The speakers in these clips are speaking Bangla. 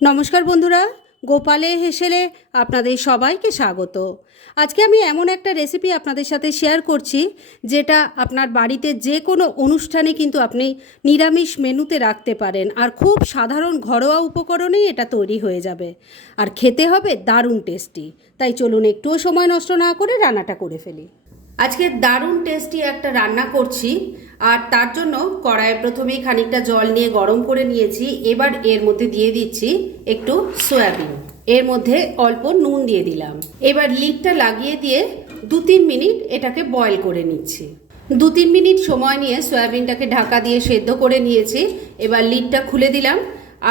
নমস্কার বন্ধুরা, গোপালে হেসেলে আপনাদের সবাইকে স্বাগত। আজকে আমি এমন একটা রেসিপি আপনাদের সাথে শেয়ার করছি, যেটা আপনার বাড়িতে যে কোনো অনুষ্ঠানে কিন্তু আপনি নিরামিষ মেনুতে রাখতে পারেন। আর খুব সাধারণ ঘরোয়া উপকরণেই এটা তৈরি হয়ে যাবে। আর খেতে হবে দারুণ টেস্টি তাই চলুন একটুও সময় নষ্ট না করে রান্নাটা করে ফেলি। আজকে দারুণ টেস্টি একটা রান্না করছি। আর তার জন্য কড়াইয়ে প্রথমেই খানিকটা জল নিয়ে গরম করে নিয়েছি। এবার এর মধ্যে দিয়ে দিচ্ছি একটু সয়াবিন। এর মধ্যে অল্প নুন দিয়ে দিলাম। এবার লিডটা লাগিয়ে দিয়ে দু তিন মিনিট এটাকে বয়ল করে নিচ্ছি। দু তিন মিনিট সময় নিয়ে সয়াবিনটাকে ঢাকা দিয়ে সেদ্ধ করে নিয়েছি। এবার লিডটা খুলে দিলাম।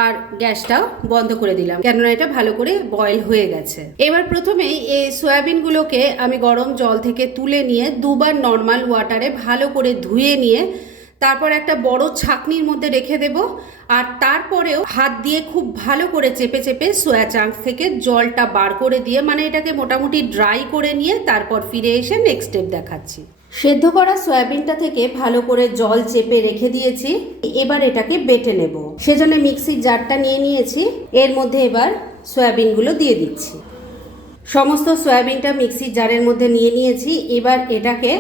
আর গ্যাসটাও বন্ধ করে দিলাম। কেননা এটা ভালো করে বয়েল হয়ে গেছে। এবার প্রথমেই এই সয়াবিনগুলোকে আমি গরম জল থেকে তুলে নিয়ে দুবার নর্মাল ওয়াটারে ভালো করে ধুয়ে নিয়ে তারপর একটা বড় ছাকনির মধ্যে রেখে দেব। আর তারপরেও হাত দিয়ে খুব ভালো করে চেপে চেপে সোয়া চাংস থেকে জলটা বার করে দিয়ে মানে এটাকে মোটামুটি ড্রাই করে নিয়ে তারপর ফিরে এসে নেক্সট স্টেপ দেখাচ্ছি। সেদ্ধ করা সয়াবিনটা থেকে ভালো করে জল চেপে রেখে দিয়েছি। এবার এটাকে বেটে নেব। সেজন্য মিক্সির জারটা নিয়ে নিয়েছি। এর মধ্যে এবার সয়াবিনগুলো দিয়ে দিচ্ছি। সমস্ত সয়াবিনটা মিক্সির জারের মধ্যে নিয়ে নিয়েছি। এবার এটাকে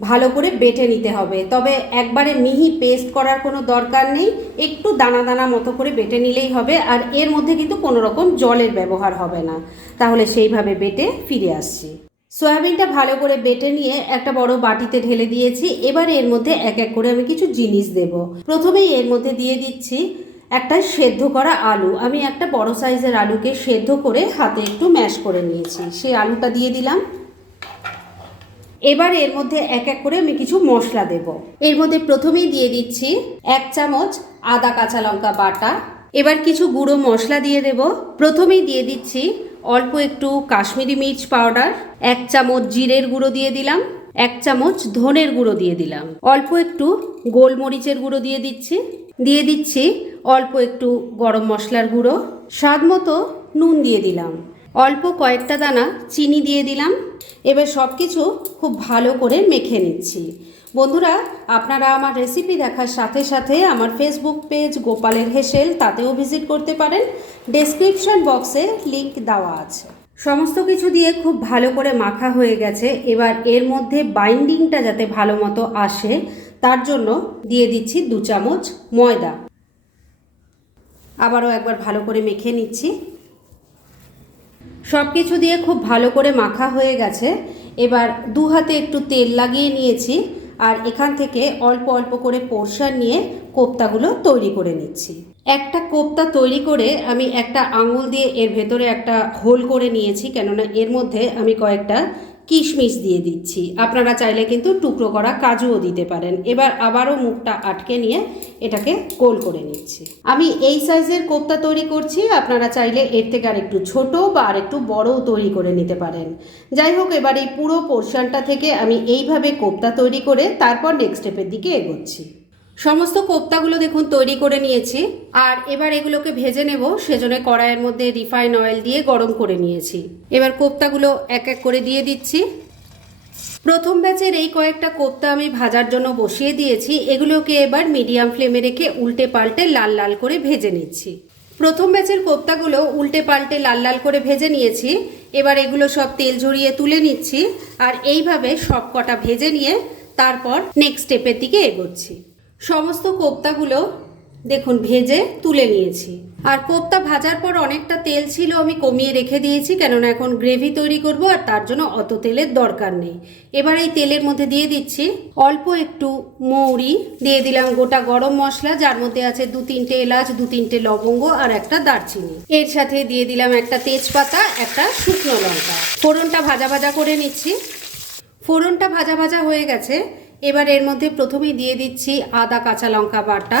ভালো করে বেটে নিতে হবে। তবে একবারে মিহি পেস্ট করার কোনো দরকার নেই। একটু দানা দানা মতো করে বেটে নিলেই হবে। আর এর মধ্যে কিন্তু কোনো রকম জলের ব্যবহার হবে না। তাহলে সেইভাবে বেটে ফিরে আসছি। সয়াবিনটা ভালো করে বেটে নিয়ে একটা বড় বাটিতে ঢেলে দিয়েছি। এবার এর মধ্যে এক এক করে আমি কিছু জিনিস দেব। প্রথমেই এর মধ্যে দিয়ে দিচ্ছি একটা সেদ্ধ করা আলু। আমি একটা বড় সাইজের আলুকে সেদ্ধ করে হাতে একটু ম্যাশ করে নিয়েছি। সেই আলুটা দিয়ে দিলাম। এবার এর মধ্যে এক এক করে আমি কিছু মশলা দেব। এর মধ্যে প্রথমেই দিয়ে দিচ্ছি এক চামচ আদা কাঁচা লঙ্কা বাটা এবার কিছু গুঁড়ো মশলা দিয়ে দেব। প্রথমেই দিয়ে দিচ্ছি অল্প একটু কাশ্মীরি মির্চ পাউডার, এক চামচ জিরের গুঁড়ো দিয়ে দিলাম, এক চামচ ধনের গুঁড়ো দিয়ে দিলাম। অল্প একটু গোলমরিচের গুঁড়ো দিয়ে দিচ্ছি। দিয়ে দিচ্ছি অল্প একটু গরম মশলার গুঁড়ো। স্বাদ মতো নুন দিয়ে দিলাম। অল্প কয়েকটা দানা চিনি দিয়ে দিলাম। এবার সব কিছু খুব ভালো করে মেখে নিচ্ছি। বন্ধুরা, আপনারা আমার রেসিপি দেখার সাথে সাথে আমার ফেসবুক পেজ গোপালের হেসেল তাতেও ভিজিট করতে পারেন। ডেসক্রিপশন বক্সে লিংক দেওয়া আছে। সমস্ত কিছু দিয়ে খুব ভালো করে মাখা হয়ে গেছে। এবার এর মধ্যে বাইন্ডিংটা যাতে ভালো মতো আসে, তার জন্য দিয়ে দিচ্ছি দু চামচ ময়দা। আবারও একবার ভালো করে মেখে নিচ্ছি। সব কিছু দিয়ে খুব ভালো করে মাখা হয়ে গেছে। এবার দু হাতে একটু তেল লাগিয়ে নিয়েছি। আর এখান থেকে অল্প অল্প করে পোর্শন নিয়ে কোপ্তাগুলো তৈরি করে নিচ্ছি। একটা কোপ্তা তৈরি করে আমি একটা আঙুল দিয়ে এর ভেতরে একটা হোল করে নিয়েছি, কেননা এর মধ্যে আমি কয়েকটা কিশমিশ দিয়ে দিচ্ছি। আপনারা চাইলে কিন্তু টুকরো করা কাজুও দিতে পারেন। এবার আবারও মুখটা আটকে নিয়ে এটাকে গোল করে নিচ্ছি। আমি এই সাইজের কোপ্তা তৈরি করছি। আপনারা চাইলে এর থেকে আর একটু ছোট বা আর একটু বড়ও তৈরি করে নিতে পারেন। যাই হোক, এবার এই পুরো পোর্শনটা থেকে আমি এইভাবে কোপ্তা তৈরি করে তারপর নেক্সট স্টেপের দিকে এগোচ্ছি। সমস্ত কোপ্তাগুলো দেখুন তৈরি করে নিয়েছি, আর এবার এগুলোকে ভেজে নেব, সেজন্য কড়াইয়ের মধ্যে রিফাইন অয়েল দিয়ে গরম করে নিয়েছি। এবার কোপ্তাগুলো এক এক করে দিয়ে দিচ্ছি। প্রথম ব্যাচের এই কয়েকটা কোপ্তা আমি ভাজার জন্য বসিয়ে দিয়েছি, এগুলোকে এবার মিডিয়াম ফ্লেমে রেখে উল্টে পাল্টে লাল লাল করে ভেজে নিচ্ছি। প্রথম ব্যাচের কোপ্তাগুলো উল্টে পাল্টে লাল লাল করে ভেজে নিয়েছি, এবার এগুলো সব তেল ঝরিয়ে তুলে নিচ্ছি, আর এইভাবে সব কটা ভেজে নিয়ে তারপর নেক্সট স্টেপের দিকে এগোচ্ছি। সমস্ত কোপ্তাগুলো দেখুন, ভেজে তুলে নিয়েছি। আর কোপ্তা ভাজার পর অনেকটা তেল ছিল, আমি কমিয়ে রেখে দিয়েছি, কেননা এখন গ্রেভি তৈরি করব আর তার জন্য অত তেলের দরকার নেই। এবার এই তেলের মধ্যে দিয়ে দিচ্ছি অল্প একটু মৌরি, দিয়ে দিলাম গোটা গরম মশলা, যার মধ্যে আছে দু তিনটে এলাচ, দু তিনটে লবঙ্গ আর একটা দারচিনি। এর সাথে দিয়ে দিলাম একটা তেজপাতা, একটা শুকনো লঙ্কা। ফোড়নটা ভাজা ভাজা করে নিচ্ছি। ফোড়নটা ভাজা ভাজা হয়ে গেছে। এবার এর মধ্যে প্রথমেই দিয়ে দিচ্ছি আদা, কাঁচা লঙ্কা বাটা।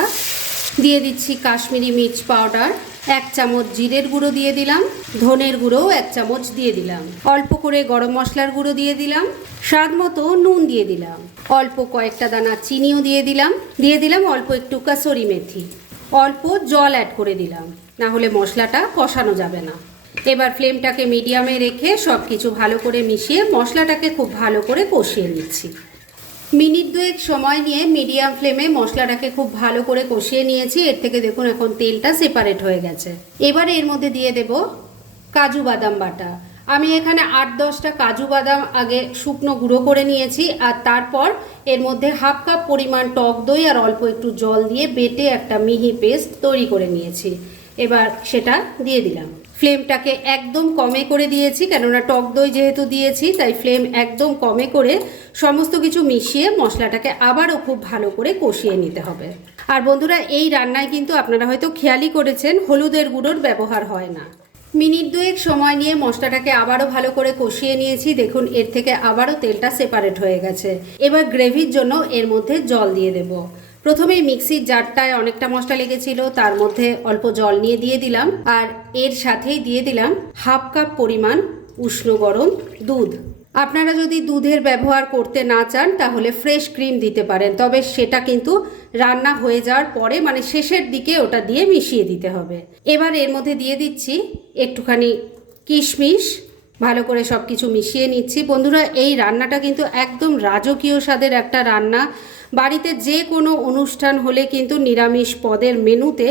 দিয়ে দিচ্ছি কাশ্মীরি মির্চ পাউডার, এক চামচ জিরের গুঁড়ো দিয়ে দিলাম, ধনের গুঁড়োও এক চামচ দিয়ে দিলাম। অল্প করে গরম মশলার গুঁড়ো দিয়ে দিলাম, স্বাদ মতো নুন দিয়ে দিলাম। অল্প কয়েকটা দানা চিনিও দিয়ে দিলাম দিয়ে দিলাম অল্প একটু কাসরি মেথি। অল্প জল অ্যাড করে দিলাম, না হলে মশলাটা কষানো যাবে না। এবার ফ্লেমটাকে মিডিয়ামে রেখে সব কিছু ভালো করে মিশিয়ে মশলাটাকে খুব ভালো করে কষিয়ে নিচ্ছি। মিনিট দুয়েক সময় নিয়ে মিডিয়াম ফ্লেমে মশলাটাকে খুব ভালো করে কষিয়ে নিয়েছি। এর থেকে দেখুন এখন তেলটা সেপারেট হয়ে গেছে। এবারে এর মধ্যে দিয়ে দেব কাজু বাদাম বাটা। আমি এখানে আট দশটা কাজু বাদাম আগে শুকনো গুঁড়ো করে নিয়েছি আর তারপর এর মধ্যে হাফ কাপ পরিমাণ টক দই আর অল্প একটু জল দিয়ে বেটে একটা মিহি পেস্ট তৈরি করে নিয়েছি। এবার সেটা দিয়ে দিলাম। ফ্লেমটাকে একদম কমে করে দিয়েছি, কেননা টক দই যেহেতু দিয়েছি, তাই ফ্লেম একদম কমে করে সমস্ত কিছু মিশিয়ে মশলাটাকে আবারও খুব ভালো করে কষিয়ে নিতে হবে। আর বন্ধুরা, এই রান্নায় কিন্তু আপনারা হয়তো খেয়ালই করেছেন, হলুদের গুঁড়োর ব্যবহার হয় না। মিনিট দুয়েক সময় নিয়ে মশলাটাকে আবারও ভালো করে কষিয়ে নিয়েছি, দেখুন এর থেকে আবারও তেলটা সেপারেট হয়ে গেছে। এবার গ্রেভির জন্য এর মধ্যে জল দিয়ে দেব। প্রথমেই মিক্সির জারটায় অনেকটা মশলা লেগেছিল, তার মধ্যে অল্প জল নিয়ে দিয়ে দিলাম, আর এর সাথেই দিয়ে দিলাম হাফ কাপ পরিমাণ উষ্ণ গরম দুধ। আপনারা যদি দুধের ব্যবহার করতে না চান, তাহলে ফ্রেশ ক্রিম দিতে পারেন, তবে সেটা কিন্তু রান্না হয়ে যাওয়ার পরে মানে শেষের দিকে ওটা দিয়ে মিশিয়ে দিতে হবে। এবার এর মধ্যে দিয়ে দিচ্ছি একটুখানি কিশমিশ ভালো করে সব কিছু মিশিয়ে নিচ্ছি। বন্ধুরা, এই রান্নাটা কিন্তু একদম রাজকীয় স্বাদের একটা রান্না। বাড়িতে যে কোনো অনুষ্ঠান হলে কিন্তু নিরামিষ পদের মেনুতে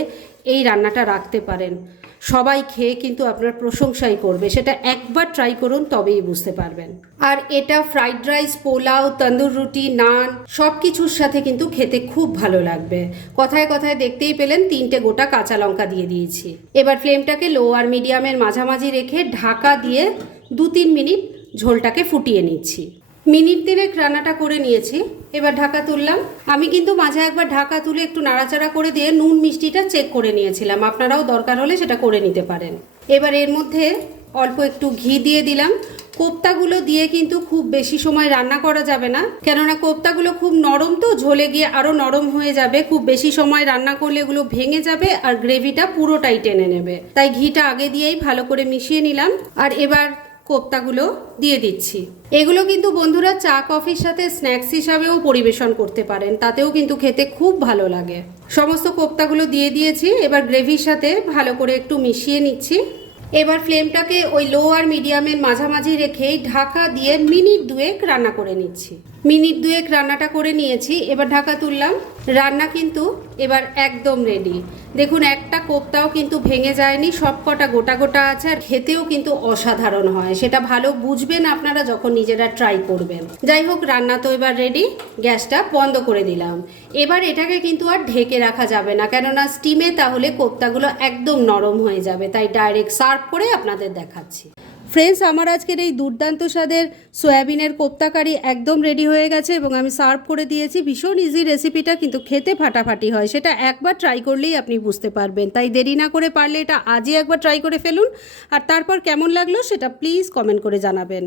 এই রান্নাটা রাখতে পারেন। সবাই খেয়ে কিন্তু আপনার প্রশংসাই করবে। সেটা একবার ট্রাই করুন, তবেই বুঝতে পারবেন। আর এটা ফ্রাইড রাইস, পোলাও, তন্দুর রুটি, নান সব কিছুর সাথে কিন্তু খেতে খুব ভালো লাগবে। কথায় কথায় দেখতেই পেলেন, তিনটে গোটা কাঁচা লঙ্কা দিয়ে দিয়েছি। এবার ফ্লেমটাকে লো আর মিডিয়ামের মাঝামাঝি রেখে ঢাকা দিয়ে দু তিন মিনিট ঝোলটাকে ফুটিয়ে নিচ্ছি। মিনিট তিনেক রান্নাটা করে নিয়েছি। এবার ঢাকা তুললাম। আমি কিন্তু মাঝে একবার ঢাকা তুলে একটু নাড়াচাড়া করে দিয়ে নুন মিষ্টিটা চেক করে নিয়েছিলাম। আপনারাও দরকার হলে সেটা করে নিতে পারেন। এবার এর মধ্যে অল্প একটু ঘি দিয়ে দিলাম। কোপ্তাগুলো দিয়ে কিন্তু খুব বেশি সময় রান্না করা যাবে না। কেননা কোপ্তাগুলো খুব নরম তো, ঝোলে গিয়ে আরও নরম হয়ে যাবে। খুব বেশি সময় রান্না করলে এগুলো ভেঙে যাবে আর গ্রেভিটা পুরোটাই টেনে নেবে। তাই ঘিটা আগে দিয়েই ভালো করে মিশিয়ে নিলাম। আর এবার কোপ্তাগুলো দিয়ে দিচ্ছি। এগুলো কিন্তু বন্ধুরা চা, কফির সাথে স্ন্যাক্স হিসাবেও পরিবেশন করতে পারেন। তাতেও কিন্তু খেতে খুব ভালো লাগে। সমস্ত কোপ্তাগুলো দিয়ে দিয়েছি, এবার গ্রেভির সাথে ভালো করে একটু মিশিয়ে নিচ্ছি। এবার ফ্লেমটাকে ওই লো আর মিডিয়ামের মাঝামাঝি রেখেই ঢাকা দিয়ে মিনিট দুয়েক রান্না করে নিচ্ছি। মিনিট দুয়েক রান্নাটা করে নিয়েছি, এবার ঢাকা তুললাম। রান্না কিন্তু এবার একদম রেডি দেখুন, একটা কোপ্তাও কিন্তু ভেঙে যায়নি, সব কটা গোটা গোটা আছে, আর খেতেও কিন্তু অসাধারণ হয়। সেটা ভালো বুঝবেন আপনারা যখন নিজেরা ট্রাই করবেন। যাই হোক, রান্না তো এবার রেডি গ্যাসটা বন্ধ করে দিলাম। এবার এটাকে কিন্তু আর ঢেকে রাখা যাবে না, কেননা স্টিমে তাহলে কোপ্তাগুলো একদম নরম হয়ে যাবে। তাই ডাইরেক্ট সার্ভ করে আপনাদের দেখাচ্ছি। ফ্রেন্ডস আমার আজকের এই দুর্দান্ত স্বাদের সয়াবিনের কোপ্তাকারি একদম রেডি হয়ে গেছে এবং আমি সার্ভ করে দিয়েছি। ভীষণ ইজি রেসিপিটা কিন্তু খেতে ফাটাফাটি হয়, সেটা একবার ট্রাই করলেই আপনি বুঝতে পারবেন। তাই দেরি না করে পারলে এটা আজই একবার ট্রাই করে ফেলুন। আর তারপর কেমন লাগল সেটা প্লিজ কমেন্ট করে জানাবেন।